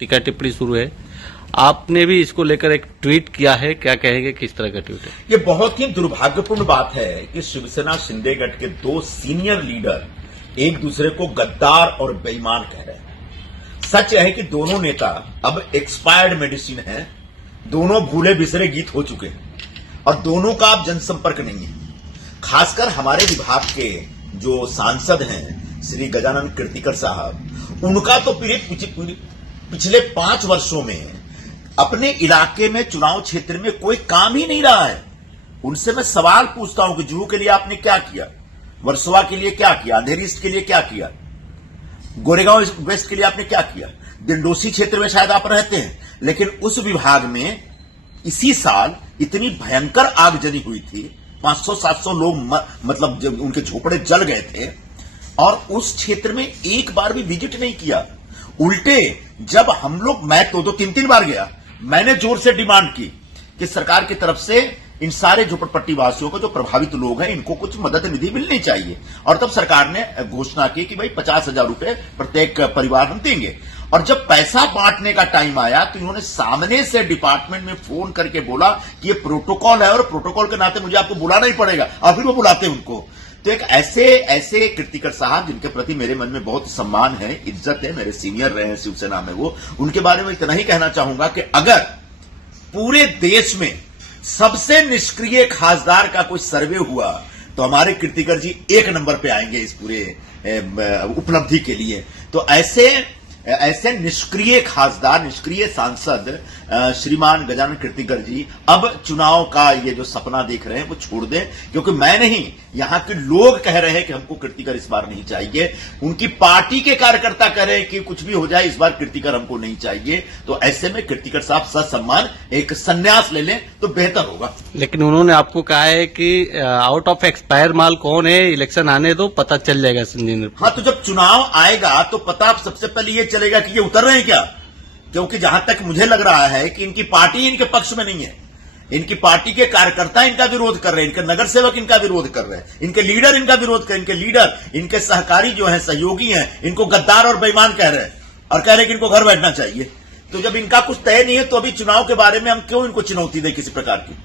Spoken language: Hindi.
टीका टिप्पणी शुरू है। आपने भी इसको लेकर एक ट्वीट किया है, क्या कहेंगे, किस तरह का ट्वीट है? ये बहुत ही दुर्भाग्यपूर्ण बात है कि शिवसेना शिंदे गठ के दो सीनियर लीडर एक दूसरे को गद्दार और बेईमान कह रहे हैं। सच है कि दोनों नेता अब एक्सपायर्ड मेडिसिन हैं, दोनों भूले बिसरे गीत हो चुके हैं और दोनों का अब जनसंपर्क नहीं है। खासकर हमारे विभाग के जो सांसद हैं श्री गजानन कीर्तिकर साहब, उनका तो पिछले 5 वर्षों में अपने इलाके में चुनाव क्षेत्र में कोई काम ही नहीं रहा है। उनसे मैं सवाल पूछता हूं कि जुहू के लिए आपने क्या किया, वर्सोवा के लिए क्या किया, अंधेरी ईस्ट के लिए क्या किया, गोरेगांव वेस्ट के लिए आपने क्या किया। दिंडोसी क्षेत्र में शायद आप रहते हैं, लेकिन उस विभाग में इसी साल इतनी भयंकर आगजनी हुई थी, 500-700 लोग मतलब जब उनके झोपड़े जल गए थे और उस क्षेत्र में एक बार भी विजिट नहीं किया। उल्टे जब हम लोग, मैं तो 2-3 बार गया, मैंने जोर से डिमांड की कि सरकार की तरफ से इन सारे झोपड़पट्टी वासियों को, जो प्रभावित लोग हैं, इनको कुछ मदद निधि मिलनी चाहिए। और तब सरकार ने घोषणा की कि भाई 50,000 रुपए प्रत्येक परिवार हम देंगे। और जब पैसा बांटने का टाइम आया तो इन्होंने सामने से डिपार्टमेंट में फोन करके बोला कि ये प्रोटोकॉल है और प्रोटोकॉल के नाते मुझे आपको बुलाना ही पड़ेगा, और फिर वो बुलाते उनको। तो एक ऐसे कीर्तिकर साहब, जिनके प्रति मेरे मन में बहुत सम्मान है, इज्जत है, मेरे सीनियर रहे हैं शिवसेना में, वो, उनके बारे में इतना ही कहना चाहूंगा कि अगर पूरे देश में सबसे निष्क्रिय खासदार का कोई सर्वे हुआ तो हमारे कीर्तिकर जी 1 नंबर पे आएंगे इस पूरे उपलब्धि के लिए। तो ऐसे निष्क्रिय खासदार, निष्क्रिय सांसद श्रीमान गजानन कीर्तिकर जी अब चुनाव का ये जो सपना देख रहे हैं वो छोड़ दें, क्योंकि मैं नहीं, यहां के लोग कह रहे हैं कि हमको कीर्तिकर इस बार नहीं चाहिए। उनकी पार्टी के कार्यकर्ता कह रहे हैं कि कुछ भी हो जाए इस बार कीर्तिकर हमको नहीं चाहिए। तो ऐसे में कीर्तिकर साहब ससम्मान एक संन्यास ले लें तो बेहतर होगा। लेकिन उन्होंने आपको कहा है कि आउट ऑफ एक्सपायर माल कौन है, इलेक्शन आने दो, पता चल जाएगा। हाँ, तो जब चुनाव आएगा तो पता सबसे पहले ये चलेगा कि ये उतर रहे हैं क्या, क्योंकि जहां तक मुझे लग रहा है कि इनकी पार्टी इनके पक्ष में नहीं है। इनकी पार्टी के कार्यकर्ता इनका विरोध कर रहे हैं, इनके नगर सेवक इनका विरोध कर रहे हैं, इनके लीडर इनका विरोध कर रहे हैं, इनके लीडर, इनके सहकारी जो हैं, सहयोगी हैं, इनको गद्दार और बेईमान कह रहे हैं और कह रहे हैं कि इनको घर बैठना चाहिए। तो जब इनका कुछ तय नहीं है तो अभी चुनाव के बारे में हम क्यों इनको चुनौती दें किसी प्रकार की।